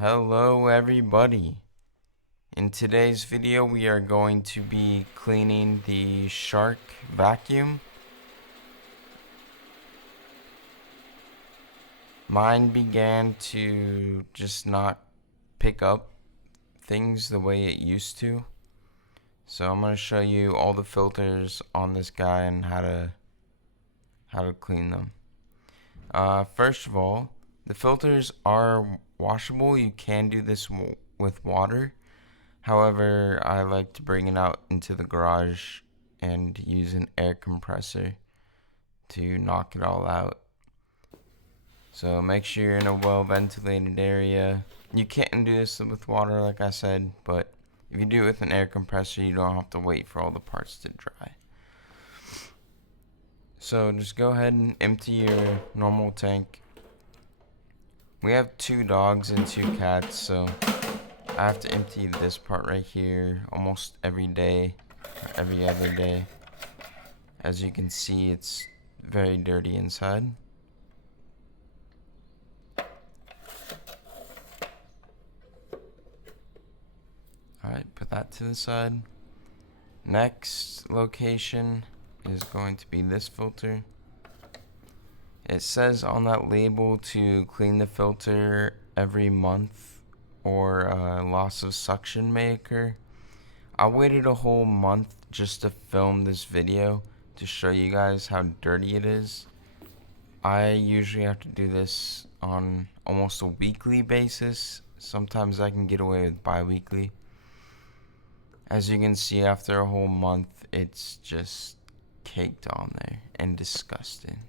Hello everybody. In today's video we are going to be cleaning the shark vacuum. Mine began to just not pick up things the way it used to. So I'm going to show you all the filters on this guy and how to clean them. First of all, the filters are washable. You can do this with water. However, I like to bring it out into the garage and use an air compressor to knock it all out. So make sure you're in a well ventilated area. You can't do this with water like I said, but if you do it with an air compressor, you don't have to wait for all the parts to dry. So just go ahead and empty your normal tank. We have 2 dogs and 2 cats, so I have to empty this part right here almost every day, or every other day. As you can see, it's very dirty inside. Alright, put that to the side. Next location is going to be this filter. It says on that label to clean the filter every month or loss of suction may occur. I waited a whole month just to film this video to show you guys how dirty it is. I usually have to do this on almost a weekly basis. Sometimes I can get away with bi-weekly. As you can see, after a whole month, it's just caked on there and disgusting.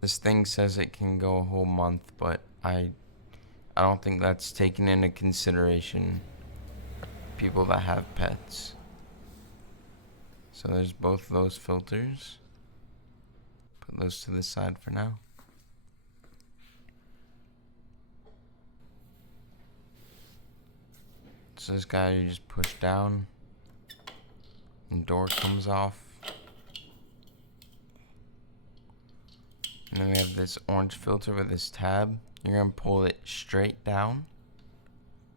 This thing says it can go a whole month, but I don't think that's taken into consideration people that have pets. So there's both those filters. Put those to the side for now. So this guy you just push down and door comes off. And then we have this orange filter with this tab. You're going to pull it straight down.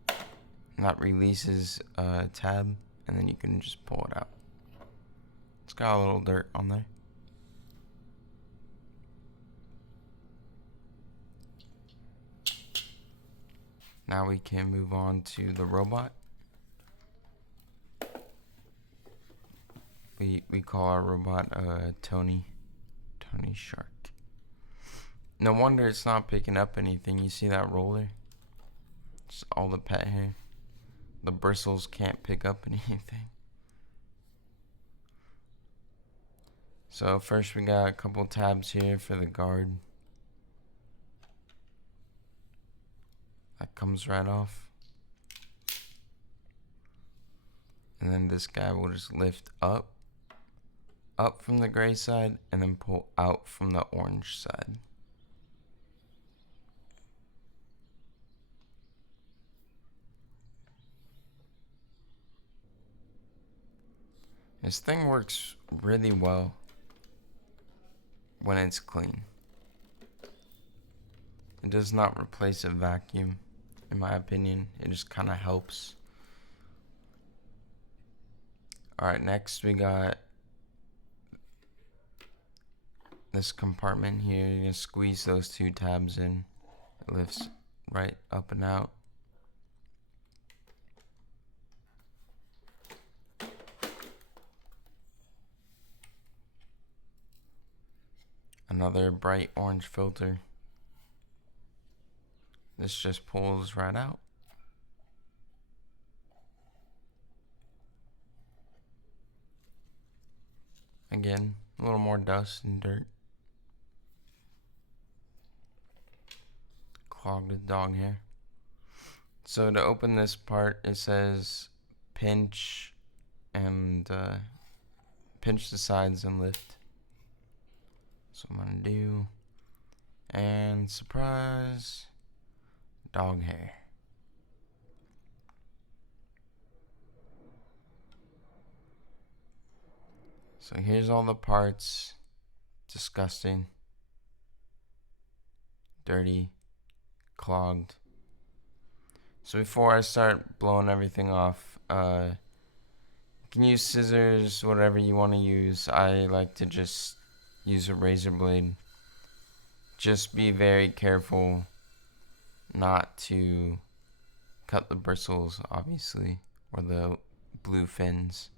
And that releases a tab, and then you can just pull it out. It's got a little dirt on there. Now we can move on to the robot. We call our robot Tony Shark. No wonder it's not picking up anything. You see that roller? Just all the pet hair. The bristles can't pick up anything. So first we got a couple tabs here for the guard. That comes right off. And then this guy will just lift up from the gray side and then pull out from the orange side. This thing works really well when it's clean. It does not replace a vacuum, in my opinion. It just kind of helps. Alright, next we got this compartment here. You're going to squeeze those 2 tabs in. It lifts right up and out. Another bright orange filter. This just pulls right out. Again, a little more dust and dirt. Clogged with dog hair. So to open this part, it says pinch and pinch the sides and lift. So I'm gonna do, and surprise, dog hair. So here's all the parts. disgusting, dirty, clogged. So before I start blowing everything off, you can use scissors, whatever you want to use. I like to just use a razor blade. Just be very careful not to cut the bristles, obviously, or the blue fins,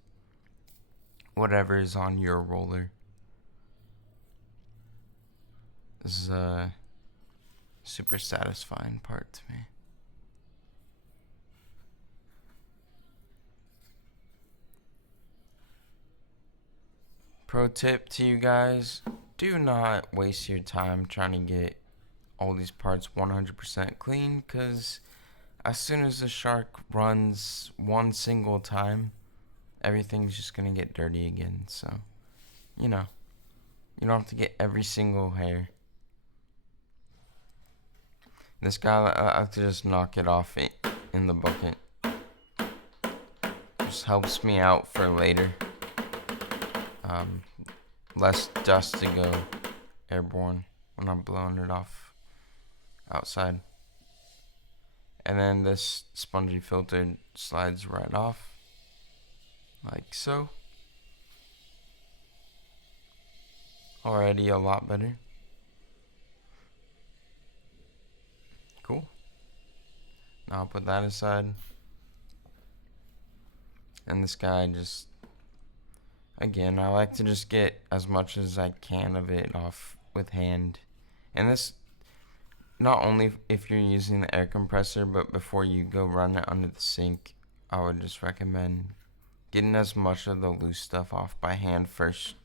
whatever is on your roller. This is a super satisfying part to me. Pro tip to you guys, do not waste your time trying to get all these parts 100% clean, because as soon as the shark runs one single time, everything's just going to get dirty again. So, you don't have to get every single hair. This guy, I have to just knock it off in the bucket. Just helps me out for later. Less dust to go airborne when I'm blowing it off outside. And then this spongy filter slides right off, like so. Already a lot better. Cool. Now I'll put that aside. And this guy just, again, I like to just get as much as I can of it off with hand. And this, not only if you're using the air compressor, but before you go run it under the sink, I would just recommend getting as much of the loose stuff off by hand first.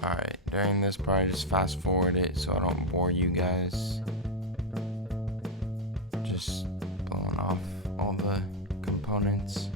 Alright, during this part, I just fast forward it so I don't bore you guys. Just blowing off all the components.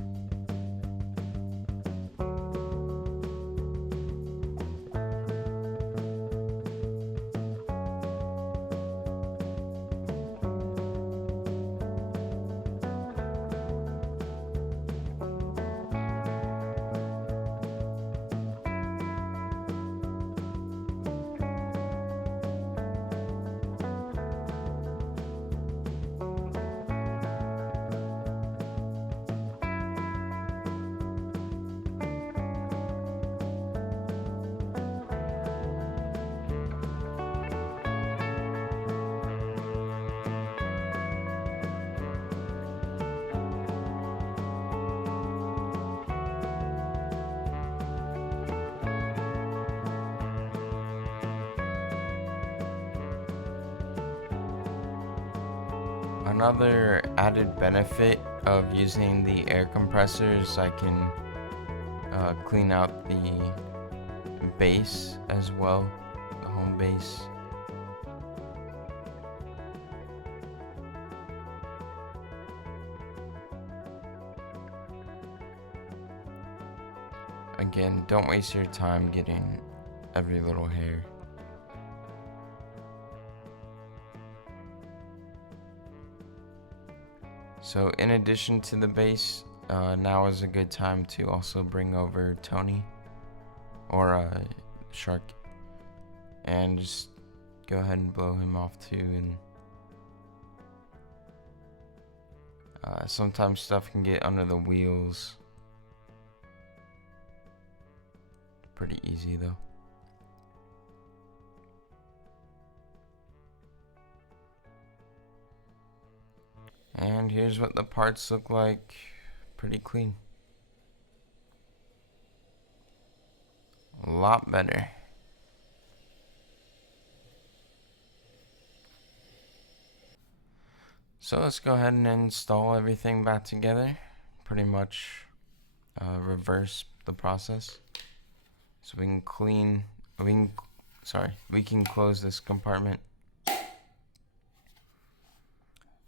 Another added benefit of using the air compressor is I can clean out the base as well, the home base. Again, don't waste your time getting every little hair. So in addition to the base, now is a good time to also bring over Tony or Shark and just go ahead and blow him off too. And sometimes stuff can get under the wheels. Pretty easy though. And here's what the parts look like. Pretty clean. A lot better. So let's go ahead and install everything back together. Pretty much reverse the process. So we can close this compartment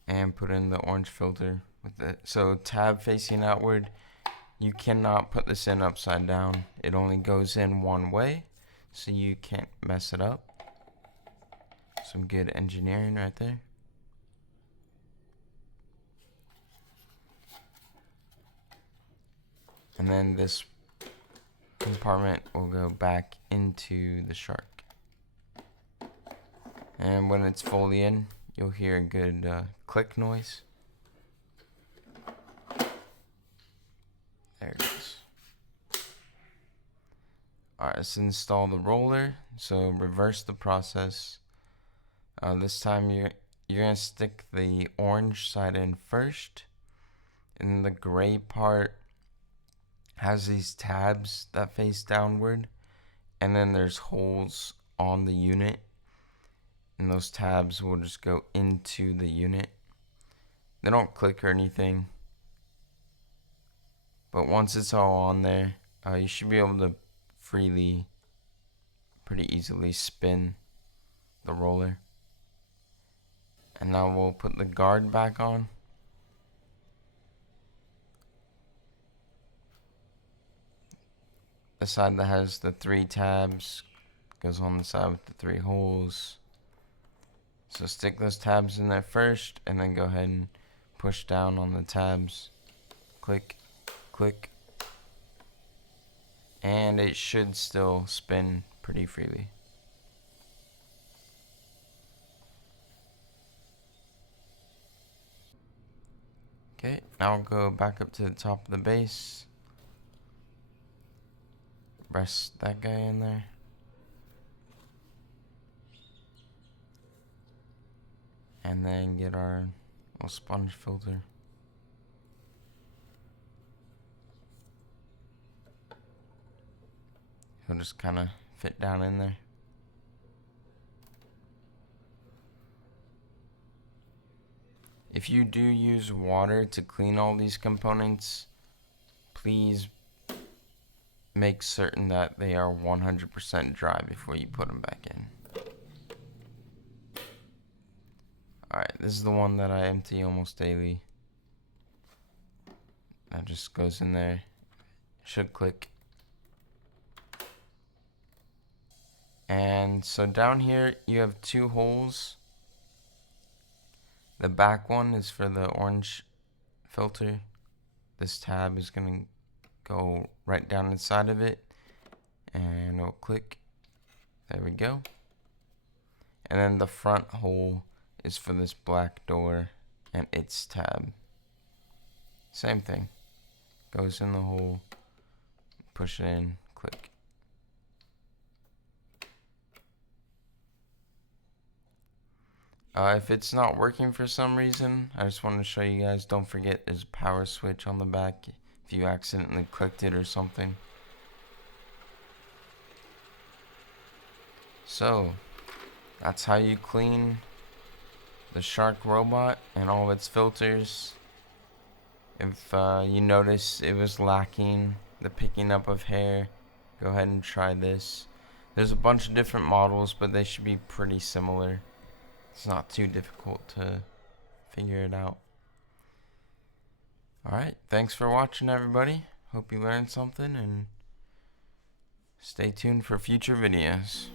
and put in the orange filter with it. So tab facing outward, you cannot put this in upside down. It only goes in one way. so you can't mess it up. Some good engineering right there. And then this compartment will go back into the shark. And when it's fully in, you'll hear a good click noise. There it is. Alright, let's install the roller. So reverse the process. This time you're gonna stick the orange side in first, and the gray part has these tabs that face downward, and then there's holes on the unit, and those tabs will just go into the unit. They don't click or anything, but once it's all on there, you should be able to freely, pretty easily spin the roller. And now we'll put the guard back on. The side that has the 3 tabs goes on the side with the 3 holes. So stick those tabs in there first, and then go ahead and push down on the tabs. Click, click. And it should still spin pretty freely. Okay, now I'll go back up to the top of the base. Rest that guy in there. And then get our little sponge filter. He'll just kind of fit down in there. If you do use water to clean all these components, please make certain that they are 100% dry before you put them back in. Alright, this is the one that I empty almost daily. That just goes in there. Should click. And so down here you have 2 holes. The back one is for the orange filter. This tab is going to go right down inside of it, and it'll click. There we go. And then the front hole is for this black door and its tab. Same thing. Goes in the hole, push it in, click. If it's not working for some reason, I just want to show you guys, don't forget there's a power switch on the back if you accidentally clicked it or something. So, that's how you clean the shark robot and all of its filters. If you notice it was lacking the picking up of hair, go ahead and try this. There's a bunch of different models, but they should be pretty similar. It's not too difficult to figure it out. Alright, thanks for watching, everybody. Hope you learned something, and stay tuned for future videos.